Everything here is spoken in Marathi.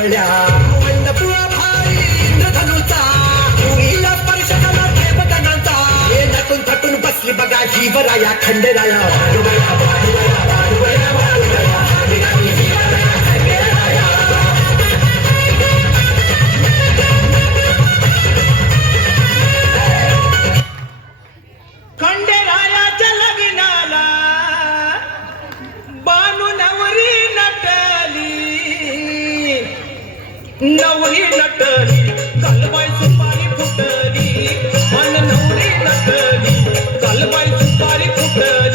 सावळल्या मंडपुळा भाई इंद्रधनुचा भुईला स्पर्श झाला देवगणांचा हे नटून थटून बसली बघा जीवराया खंडेराया खंडेरायाच्या लग्नाला बानू नवरी नटली कलबाई सुपारी फुटली मन नवरी नटली कलबाई सुपारी फुटली